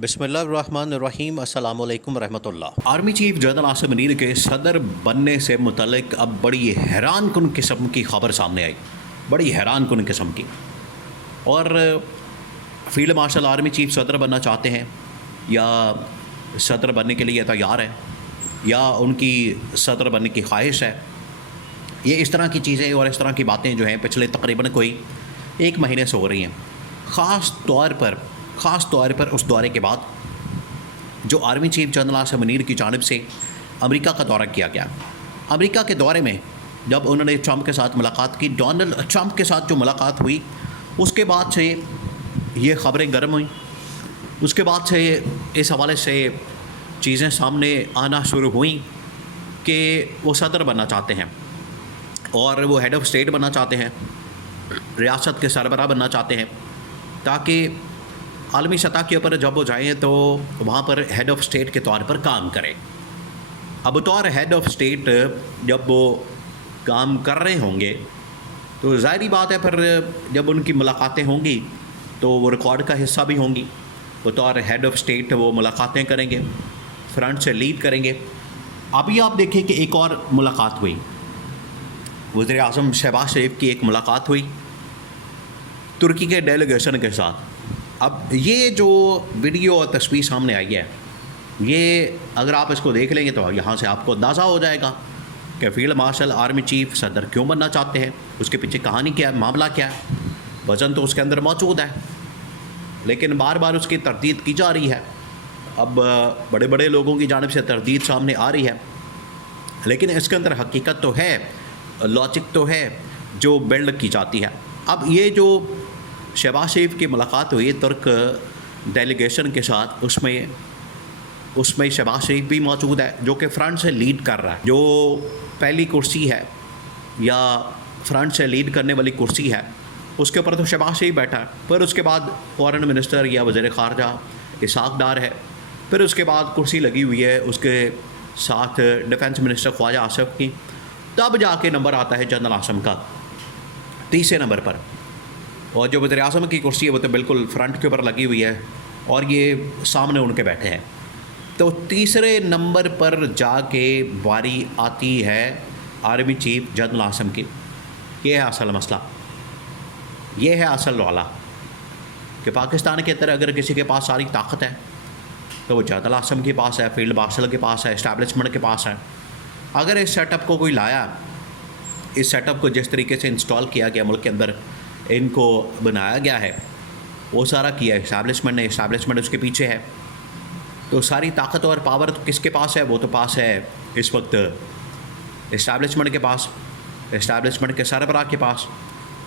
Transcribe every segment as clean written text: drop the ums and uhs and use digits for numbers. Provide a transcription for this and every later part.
बिस्मिल्लाहिर्रहमानिर्रहीम अस्सलामु अलैकुम रहमतुल्लाह। Army chief general Asim Munir के सदर बनने से मुतल्लिक अब बड़ी हैरान कुन किस्म की खबर सामने आई, बड़ी हैरान कुन किस्म की। और फील्ड मार्शल आर्मी चीफ सदर बनना चाहते हैं या सदर बनने के लिए तैयार है या उनकी सदर बनने की ख्वाहिश है, ये इस तरह की चीज़ें और इस तरह की बातें जो हैं पिछले तकरीबन कोई एक महीने से हो रही हैं। ख़ास तौर पर उस दौरे के बाद जो army chief general Asim Munir की जानिब से अमेरिका का दौरा किया गया। अमेरिका के दौरे में जब उन्होंने ट्रंप के साथ मुलाकात की, डोनाल्ड ट्रंप के साथ जो मुलाकात हुई, उसके बाद से ये ख़बरें गर्म हुई। उसके बाद से इस हवाले से चीज़ें सामने आना शुरू हुई कि वो सदर बनना चाहते हैं और वो हेड ऑफ़ स्टेट बनना चाहते हैं, रियासत के सरबराह बनना चाहते हैं, ताकि आलमी सतह के ऊपर जब वो जाएँ तो वहाँ पर हेड ऑफ़ स्टेट के तौर पर काम करें। अब बतौर हेड ऑफ़ स्टेट जब वो काम कर रहे होंगे तो ज़ाहिरी बात है, फिर जब उनकी मुलाकातें होंगी तो वो रिकॉर्ड का हिस्सा भी होंगी। बतौर हेड ऑफ़ स्टेट वो मुलाकातें करेंगे, फ्रंट से लीड करेंगे। अभी आप देखें कि एक और मुलाकात हुई, वज़ीर आज़म शहबाज शरीफ की एक मुलाकात हुई तुर्की के डेलीगेशन के साथ। अब ये जो वीडियो और तस्वीर सामने आई है, ये अगर आप इसको देख लेंगे तो यहाँ से आपको अंदाज़ा हो जाएगा कि फील्ड मार्शल आर्मी चीफ सदर क्यों बनना चाहते हैं, उसके पीछे कहानी क्या है, मामला क्या है। वज़न तो उसके अंदर मौजूद है, लेकिन बार बार उसकी तरदीद की जा रही है। अब बड़े बड़े लोगों की जानिब से तरदीद सामने आ रही है, लेकिन इसके अंदर हकीकत तो है, लॉजिक तो है जो बिल्ड की जाती है। अब ये जो शहबाज शरीफ की मुलाकात हुई तुर्क डेलीगेशन के साथ, उसमें शहबाज शरीफ भी मौजूद है जो कि फ्रंट से लीड कर रहा है। जो पहली कुर्सी है या फ्रंट से लीड करने वाली कुर्सी है, उसके ऊपर तो शहबाज शरीफ बैठा है। फिर उसके बाद फॉरेन मिनिस्टर या वज़ीर ख़ारजा इसहाक़ डार है। फिर उसके बाद कुर्सी लगी हुई है उसके साथ डिफेंस मिनिस्टर ख्वाजा आसिफ की। तब जाके नंबर आता है जनरल आसिम का तीसरे नंबर पर। और जो वज़ीर आज़म की कुर्सी है वो तो बिल्कुल फ्रंट के ऊपर लगी हुई है और ये सामने उनके बैठे हैं। तो तीसरे नंबर पर जाके बारी आती है आर्मी चीफ जनरल आसिम की। ये है असल मसला, ये है असल वाला कि पाकिस्तान के अंदर अगर किसी के पास सारी ताकत है तो वो जनरल आसिम के पास है, फील्ड मार्शल के पास है, इस्टेब्लिशमेंट के पास है। अगर इस सेटअप को कोई लाया, इस सेटअप को जिस तरीके से इंस्टॉल किया गया मुल्क के अंदर, इनको बनाया गया है, वो सारा किया इस्टेब्लिशमेंट ने, इस्टेब्लिशमेंट उसके पीछे है। तो सारी ताकत और पावर तो किसके पास है? वो तो पास है इस वक्त इस्टेब्लिशमेंट के पास, इस्टेब्लिशमेंट के सरबराह के पास।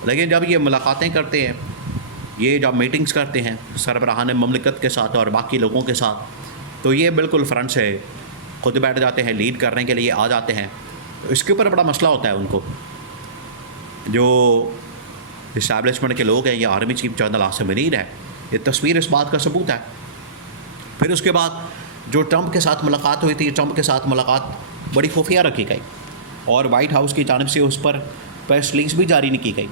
लेकिन जब ये मुलाकातें करते हैं, ये जब मीटिंग्स करते हैं सरबराहान ममलिकत के साथ और बाकी लोगों के साथ, तो ये बिल्कुल फ्रंट से खुद बैठ जाते हैं, लीड करने के लिए आ जाते हैं। तो इसके ऊपर बड़ा मसला होता है उनको। जो इस्टेब्लिशमेंट के लोग हैं या army chief general Asim Munir है, ये तस्वीर इस बात का सबूत है। फिर उसके बाद जो ट्रंप के साथ मुलाकात हुई थी, ट्रंप के साथ मुलाकात बड़ी खुफिया रखी गई और वाइट हाउस की जानिब से उस पर प्रेस रिलीज भी जारी नहीं की गई।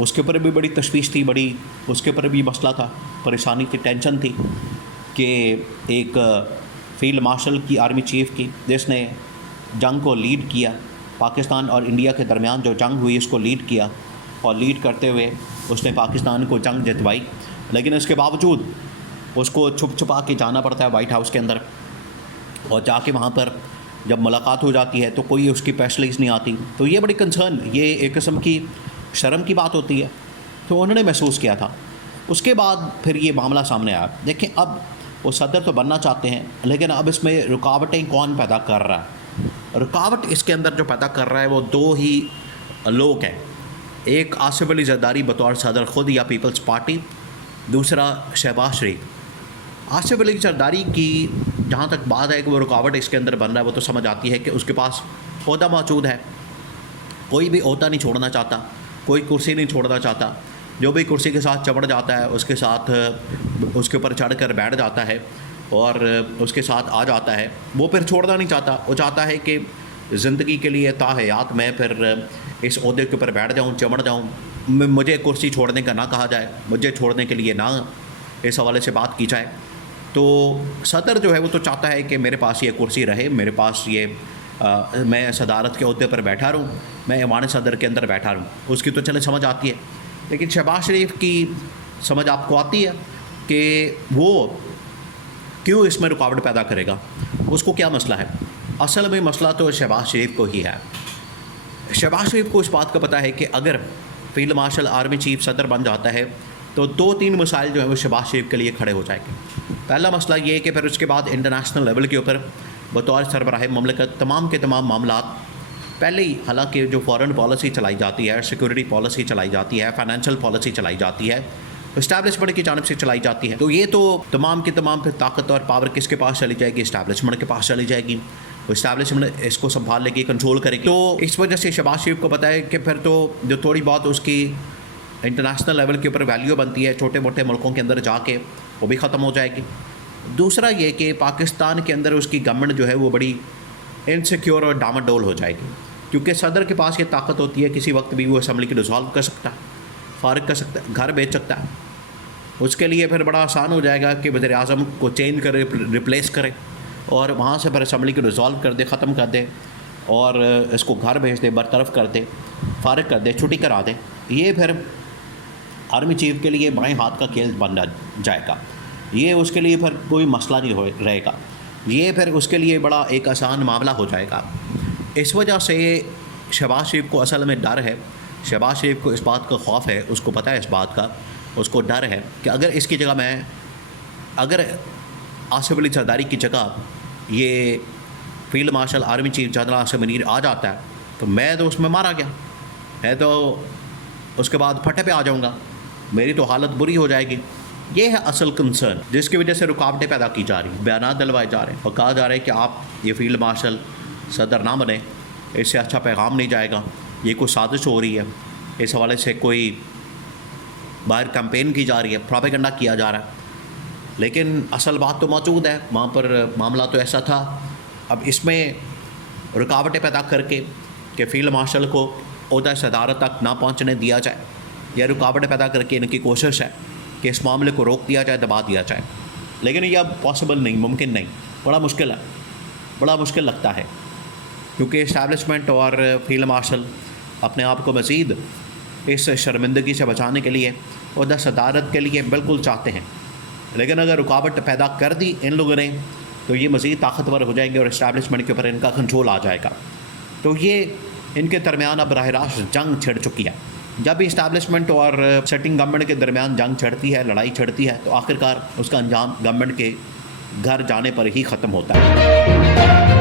उसके ऊपर भी बड़ी तशवीश थी, बड़ी उसके ऊपर भी मसला था, परेशानी थी, टेंशन थी कि एक फील्ड मार्शल की आर्मी चीफ की जिसने जंग को लीड किया, पाकिस्तान और इंडिया के दरमियान जो जंग हुई उसको लीड किया और लीड करते हुए उसने पाकिस्तान को जंग जितवाई। लेकिन इसके बावजूद उसको छुप छुपा के जाना पड़ता है वाइट हाउस के अंदर, और जाके वहाँ पर जब मुलाकात हो जाती है तो कोई उसकी प्रेस रिलीज नहीं आती। तो ये बड़ी कंसर्न, ये एक किस्म की शर्म की बात होती है। तो उन्होंने महसूस किया था। उसके बाद फिर ये मामला सामने आया। देखें, अब वो सदर तो बनना चाहते हैं, लेकिन अब इसमें रुकावटें कौन पैदा कर रहा है? रुकावट इसके अंदर जो पैदा कर रहा है वो दो ही लोग हैं। एक आसिफ अली जरदारी बतौर सदर ख़ुद या पीपल्स पार्टी, दूसरा शहबाज शरीफ। आसिफ अली जरदारी की जहाँ तक बात है कि वो रुकावट इसके अंदर बन रहा है, वो तो समझ आती है कि उसके पास ओहदा मौजूद है। कोई भी ओहदा नहीं छोड़ना चाहता, कोई कुर्सी नहीं छोड़ना चाहता। जो भी कुर्सी के साथ चढ़ जाता है उसके साथ उसके ऊपर चढ़ कर बैठ जाता है और उसके साथ आ जाता है, वो फिर छोड़ना नहीं चाहता। वो चाहता है कि ज़िंदगी के लिए ताहयात मैं फिर इस ओहदे के ऊपर बैठ जाऊँ, चमड़ जाऊँ, मुझे कुर्सी छोड़ने का ना कहा जाए, मुझे छोड़ने के लिए ना इस हवाले से बात की जाए। तो सदर जो है वो तो चाहता है कि मेरे पास ये कुर्सी रहे, मेरे पास ये मैं सदारत के अहदे पर बैठा रहूँ, मैं ऐवान सदर के अंदर बैठा रहूँ। उसकी तो चले समझ आती है, लेकिन शहबाज शरीफ की समझ आपको आती है कि वो क्यों इसमें रुकावट पैदा करेगा, उसको क्या मसला है। असल में मसला तो शहबाज शरीफ को ही है। शहबाज शरीफ को इस बात का पता है कि अगर फील्ड मार्शल आर्मी चीफ सदर बन जाता है तो 2-3 मसाइल जो है वो शहबाज शरीफ के लिए खड़े हो जाएंगे। पहला मसला ये है कि फिर उसके बाद इंटरनेशनल लेवल के ऊपर बतौर सरबराह ममलकत तमाम के तमाम मामला पहले ही, हालांकि जो फॉरेन पॉलिसी चलाई जाती है, सिक्योरिटी पॉलिसी चलाई जाती है, फाइनेंशियल पॉलिसी चलाई जाती है, इस्टेब्लिशमेंट की जानिब से चलाई जाती है, तो ये तो तमाम की तमाम फिर ताकत और पावर किसके पास चली जाएगी, इस्टेब्लिशमेंट के पास चली जाएगी। इस्टेब्लिशमेंट इसको संभाल लेगी, कंट्रोल करेगी। तो इस वजह से शहबाज शरीफ को पता है कि फिर तो जो थोड़ी बहुत उसकी इंटरनेशनल लेवल के ऊपर वैल्यू बनती है छोटे मोटे मुल्कों के अंदर जाके, वो भी ख़त्म हो जाएगी। दूसरा ये कि पाकिस्तान के अंदर उसकी गवर्नमेंट जो है वो बड़ी इनसिक्योर और डामाडोल हो जाएगी, क्योंकि सदर के पास ये ताकत होती है किसी वक्त भी वो असम्बली को डिसॉल्व कर सकता है, फारिग कर सकता है, घर भेज सकता है। उसके लिए फिर बड़ा आसान हो जाएगा कि वज़ीर आज़म को चेंज करे, रिप्लेस करे और वहाँ से फिर असम्बली को डिसॉल्व कर दे, ख़त्म कर दे और इसको घर भेज दे, बरतरफ कर दे, फारिग कर दे, छुट्टी करा दे। ये फिर आर्मी चीफ के लिए बाएं हाथ का खेल बन जाएगा। ये उसके लिए फिर कोई मसला नहीं रहेगा, ये फिर उसके लिए बड़ा एक आसान मामला हो जाएगा। इस वजह से शहबाज शरीफ को असल में डर है, शहबाज शरीफ को इस बात का खौफ है, उसको पता है इस बात का, उसको डर है कि अगर इसकी जगह अगर आसिफ अली जरदारी की जगह ये field marshal army chief general Asim Munir आ जाता है तो मैं तो उसमें मारा गया, मैं तो उसके बाद फटे पे आ जाऊँगा, मेरी तो हालत बुरी हो जाएगी। ये है असल कंसर्न जिसकी वजह से रुकावटें पैदा की जा रही, बयान दिलवाए जा रहे हैं और कहा जा रहा है कि आप ये फील्ड मार्शल सदर ना बने, इससे अच्छा पैगाम नहीं जाएगा, ये कोई साजिश हो रही है, इस हवाले से कोई बाहर कैंपेन की जा रही है, प्रोपेगेंडा किया जा रहा है। लेकिन असल बात तो मौजूद है, वहाँ पर मामला तो ऐसा था। अब इसमें रुकावटें पैदा करके कि फील्ड मार्शल को ओहदा सदारत तक ना पहुँचने दिया जाए, या रुकावटें पैदा करके इनकी कोशिश है कि इस मामले को रोक दिया जाए, दबा दिया जाए। लेकिन यह पॉसिबल नहीं, मुमकिन नहीं, बड़ा मुश्किल है, बड़ा मुश्किल लगता है, क्योंकि इस्टेब्लिशमेंट और फील्ड मार्शल अपने आप को मज़ीद इस शर्मिंदगी से बचाने के लिए ओहदा सदारत के लिए बिल्कुल चाहते हैं। लेकिन अगर रुकावट पैदा कर दी इन लोगों ने तो ये मज़ीद ताकतवर हो जाएंगे और इस्टेब्लिशमेंट के ऊपर इनका कंट्रोल आ जाएगा। तो ये इनके दरमियान अब बराह रास्त जंग छिड़ चुकी है। जब भी इस्टेब्लिशमेंट और सेटिंग गवर्नमेंट के दरमियान जंग छिड़ती है, लड़ाई छिड़ती है, तो आखिरकार उसका अंजाम गवर्नमेंट के घर जाने पर ही ख़त्म होता है।